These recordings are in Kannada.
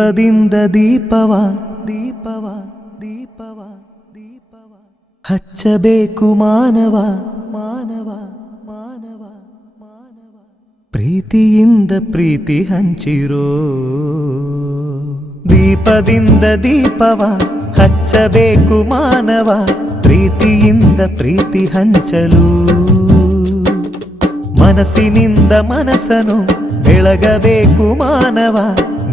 ದೀಪದಿಂದ ದೀಪವ ದೀಪವ ದೀಪವ ದೀಪವ ಹಚ್ಚಬೇಕು ಮಾನವ ಮಾನವ ಮಾನವ ಮಾನವ ಪ್ರೀತಿಯಿಂದ ಪ್ರೀತಿ ಹಂಚಿರೋ ದೀಪದಿಂದ ದೀಪವ ಹಚ್ಚಬೇಕು ಮಾನವ ಪ್ರೀತಿಯಿಂದ ಪ್ರೀತಿ ಹಂಚಲು ಮನಸ್ಸಿನಿಂದ ಮನಸ್ಸನು ಬೆಳಗಬೇಕು ಮಾನವ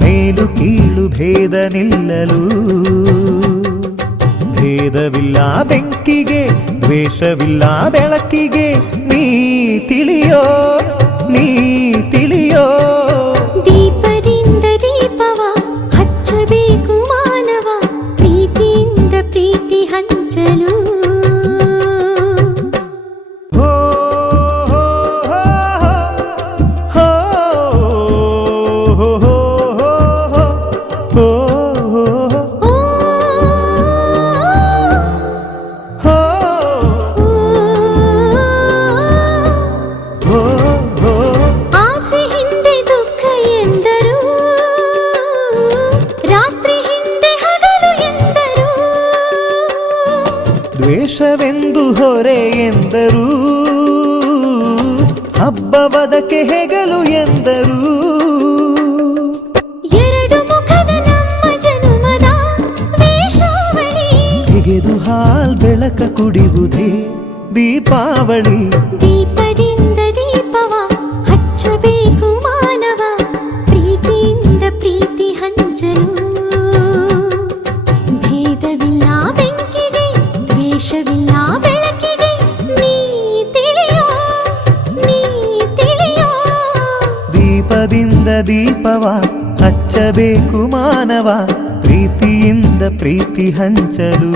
ಮೇಲು ಕೀಳು ಭೇದ ನಿಲ್ಲಲು ಭೇದವಿಲ್ಲ ಬೆಂಕಿಗೆ ದ್ವೇಷವಿಲ್ಲ ಬೆಳಕಿಗೆ ನೀ ತಿಳಿಯೋ ನೀ ತಿಳಿಯೋ ದೀಪದಿಂದ ದೀಪವ ಹಚ್ಚಬೇಕು ಮಾನವ ಪ್ರೀತಿಯಿಂದ ಪ್ರೀತಿ ಹಂಚಲು ದ್ವೇಷವೆಂದು ಹೊರೆ ಎಂದರು ಹಬ್ಬವದಕ್ಕೆ ಹೆಗಲು ಎಂದರು ಎರಡು ಮುಖದ ನಮ್ಮ ಜನುಮದ ವೇಷಾವಳಿ ತೆಗೆದು ಹಾಲ್ ಬೆಳಕ ಕುಡಿಯುವುದೇ ದೀಪಾವಳಿ ದೀಪದಿಂದ ದೀಪವ ಹಚ್ಚಬೇಕು ಮಾನವ ಪ್ರೀತಿಯಿಂದ ಪ್ರೀತಿ ಹಂಚಲು ಭೇದವಿಲ್ಲ ಬೆಂಕಿಗೆ ದ್ವೇಷವಿಲ್ಲ ಬೆಳಕಿಗೆ ನೀ ತಿಳಿಯೋ ನೀ ತಿಳಿಯೋ ದೀಪದಿಂದ ದೀಪವ ಹಚ್ಚಬೇಕು ಮಾನವ ಪ್ರೀತಿಯಿಂದ ಪ್ರೀತಿ ಹಂಚಲು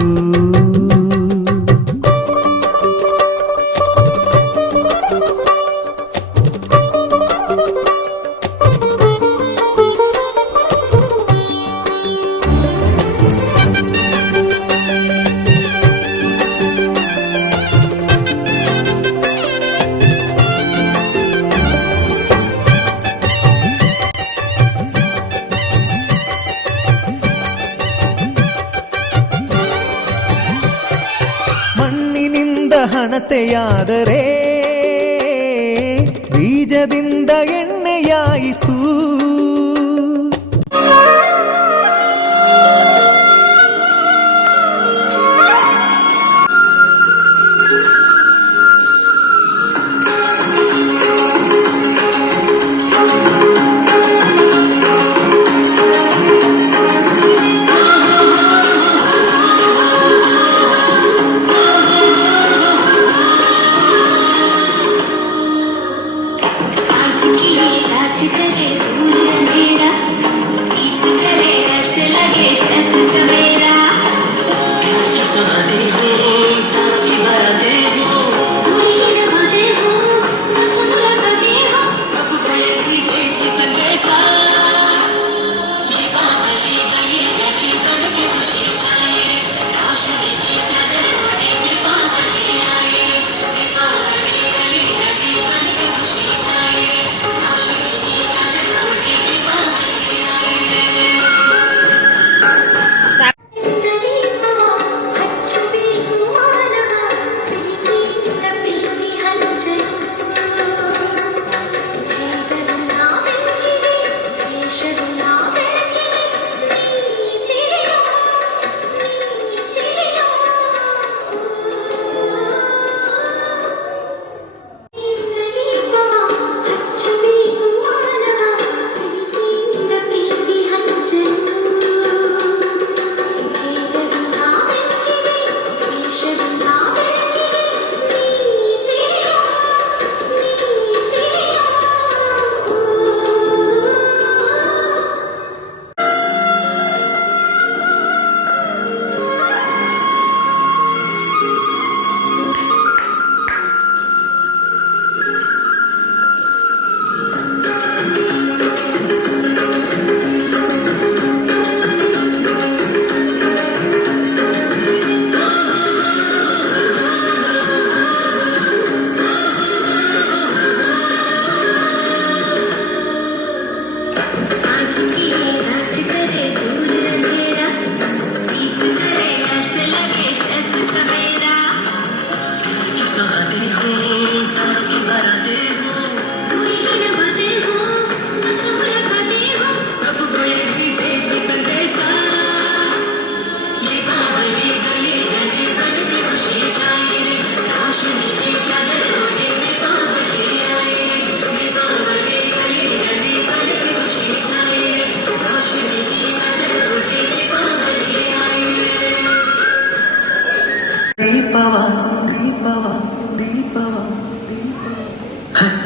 ಮಣ್ಣಿನಿಂದ ಹಣತೆಯಾದರೆ ಬೀಜದಿಂದ ಎಣ್ಣೆಯಾಯಿತು ರಾತ್ರಿ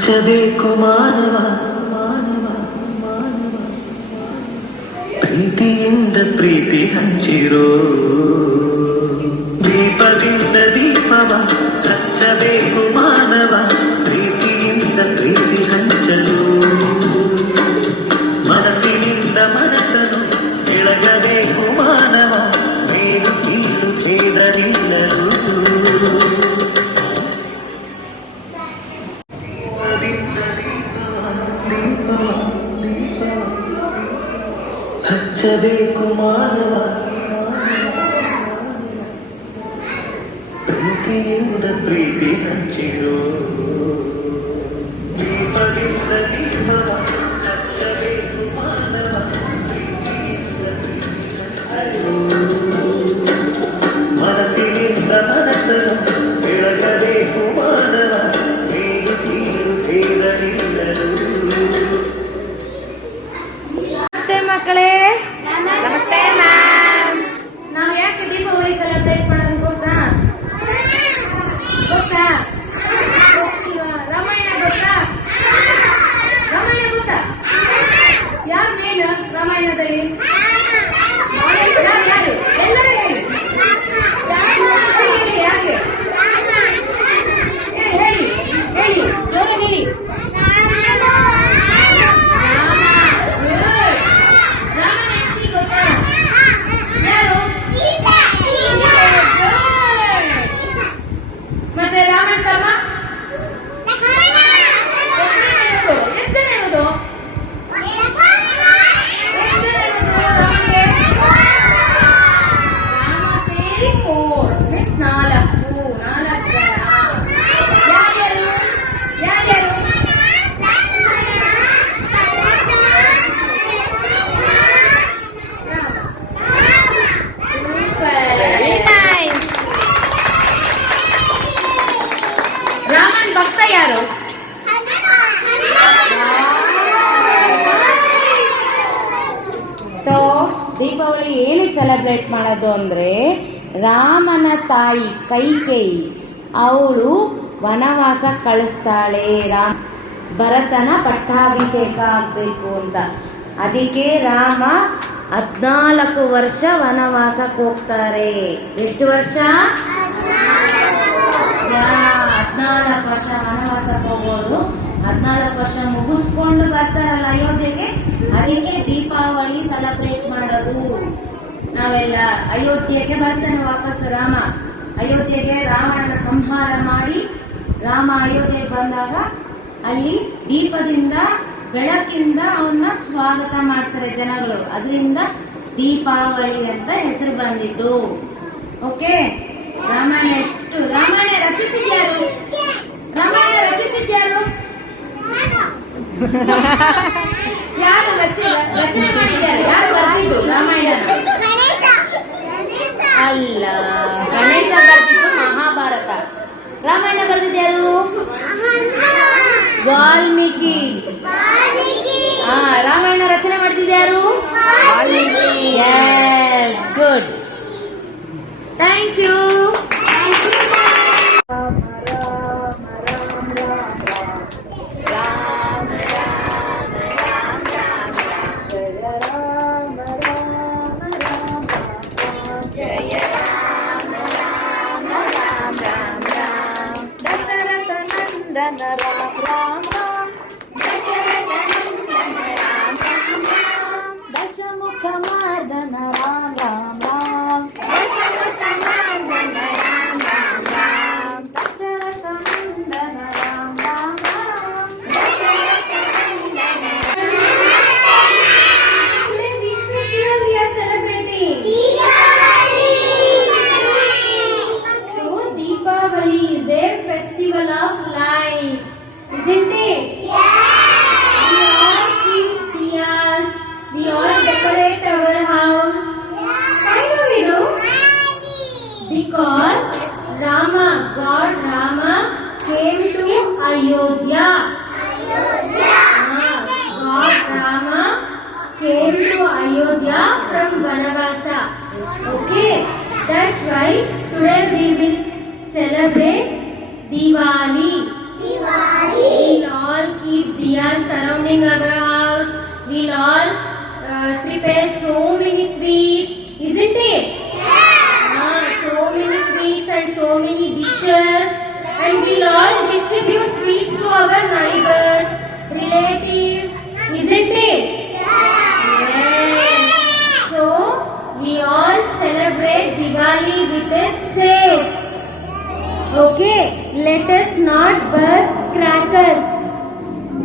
ಹಚ್ಚಬೇಕು ಮಾನವ ಮಾನವ ಮಾನವ ಪ್ರೀತಿಯಿಂದ ಪ್ರೀತಿ ಹಂಚಿರೋ ದೀಪದಿಂದ ದೀಪವ ಹಚ್ಚಬೇಕು ಮಾನವ ಪ್ರೀತಿಯಿಂದ ಪ್ರೀತಿ ಹಂಚಲು ಮನಸ್ಸಿನಿಂದ ಮನಸ್ಸನ್ನು ಬೆಳಗಬೇಕು ಮಾನವ ಮೇಲು ಕೀಳು ಭೇದವಿಲ್ಲದು ಹಚ್ಚಬೇಕು ಮಾನವ ಪ್ರೀತಿಯಿಂದ ಪ್ರೀತಿ ಹಂಚಿರೋ ದೀಪದಿಂದ ದೀಪವ ಹಚ್ಚಬೇಕು ಮಾನವ ಪ್ರೀತಿಯಿಂದ ಮನಸ್ಸಿನಿಂದ ಮನಸ್ಸನ್ನು ಬೆಳಗಬೇಕು ಮಾನವ ಮೇಲು ಕೀಳು ಭೇದವಿಲ್ಲದು ಮಕ್ಕಳೇ ನಮಸ್ತೆ ಮ್ಯಾಮ್. ನಾವು ಯಾಕೆ ದೀಪಾವಳಿ ಸೆಲೆಬ್ರೇಟ್ ಮಾಡೋದು ಗೊತ್ತಾ? ಗೊತ್ತಿಲ್ವಾ? ರಾಮಾಯಣ ಗೊತ್ತಾ? ರಾಮಾಯಣ ಗೊತ್ತಾ? ಯಾರು ಮೇನ್ ರಾಮಾಯಣದಲ್ಲಿ? ಯಾರು? ಎಲ್ಲರೂ ಹೇಳಿ. ಹೇಳಿ ಯಾಕೆ? ಹೇಳಿ ಹೇಳಿ ಜೋರ ಹೇಳಿ. ಮತ್ತೆ ರಾಮನ್ ತಮ್ಮ ಎಷ್ಟು ಜನ ಇರೋದು? ರಾಮ ಸೇರಿ 4 ಮೀನ್ಸ್ 4 ಜನ. ಯಾರ್ಯಾರು ಯಾರ್ಯಾರು? ರಾಮನ್ ಭಕ್ತ ಯಾರು? ಸೊ ದೀಪಾವಳಿ ಏನಕ್ಕೆ ಸೆಲೆಬ್ರೇಟ್ ಮಾಡೋದು ಅಂದ್ರೆ ರಾಮನ ತಾಯಿ ಕೈಕೇಯಿ ಅವಳು ವನವಾಸ ಕಳಿಸ್ತಾಳೆ ಭರತನ ಪಟ್ಟಾಭಿಷೇಕ ಆಗ್ಬೇಕು ಅಂತ. ಅದಕ್ಕೆ ರಾಮ 14 ವರ್ಷ ವನವಾಸಕ್ಕೆ ಹೋಗ್ತಾರೆ. ಎಷ್ಟು ವರ್ಷ? 14 ವರ್ಷ ವನವಾಸಕ್ಕೆ ಹೋಗೋದು. 14 ವರ್ಷ ಮುಗಿಸ್ಕೊಂಡು ಬರ್ತಾರಲ್ಲ ಅಯೋಧ್ಯೆಗೆ, ಅದಕ್ಕೆ ದೀಪಾವಳಿ ಸೆಲೆಬ್ರೇಟ್ ಮಾಡೋದು. ನಾವೆಲ್ಲ ಅಯೋಧ್ಯೆಗೆ ಬರ್ತಾನೆ ವಾಪಸ್ ರಾಮ. ಅಯೋಧ್ಯೆಗೆ ರಾವಣನ ಸಂಹಾರ ಮಾಡಿ ರಾಮ ಅಯೋಧ್ಯೆಗೆ ಬಂದಾಗ ಅಲ್ಲಿ ದೀಪದಿಂದ ಬೆಳಕಿಂದ ಅವನ್ನ ಸ್ವಾಗತ ಮಾಡ್ತಾರೆ ಜನಗಳು. ಅದರಿಂದ ದೀಪಾವಳಿ ಅಂತ ಹೆಸರು ಬಂದಿದ್ದು. ಓಕೆ, ರಾಮಾಯಣ ರಚಿಸಿದ್ಯಾರು? ರಾಮಾಯಣ ರಚಿಸಿದ್ಯಾರು? ಯಾರು ರಚನೆ ಮಾಡಿದ್ದಾರೆ? ಯಾರು ಬರ್ತಿದ್ದು ರಾಮಾಯಣ? ಅಲ್ಲ, ಗಣೇಶ ಬರ್ತಿದ್ದು ಮಹಾಭಾರತ. ರಾಮಾಯಣ ಬರ್ತಿದ್ಯಾರು? ವಾಲ್ಮೀಕಿ. ರಾಮಾಯಣ ರಚನೆ ಮಾಡ್ತಿದ್ಯಾರು? Yes, good, thank you. Isn't it? Yeah! We all keep diyas. We all decorate our house. Why do we do? Because God Rama came to Ayodhya. God Rama came to Ayodhya from Vanavasa. Okay, that's why today we will celebrate Diwali. We'll all keep diyas surrounding our house. We'll all prepare so many sweets, isn't it? So many sweets and so many dishes, and we'll all distribute sweets to our neighbors, relatives, isn't it? Yes. So we all celebrate Diwali with a safe. Okay, let us not burst crackers.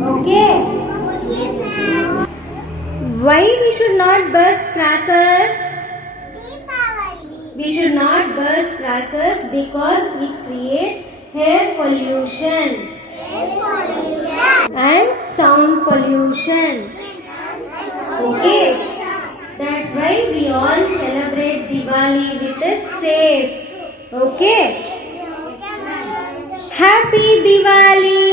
Okay. Why we should not burst crackers? We should not burst crackers because it creates air pollution and sound pollution. Okay, that's why we all celebrate Diwali with a safe. Okay, Happy Diwali!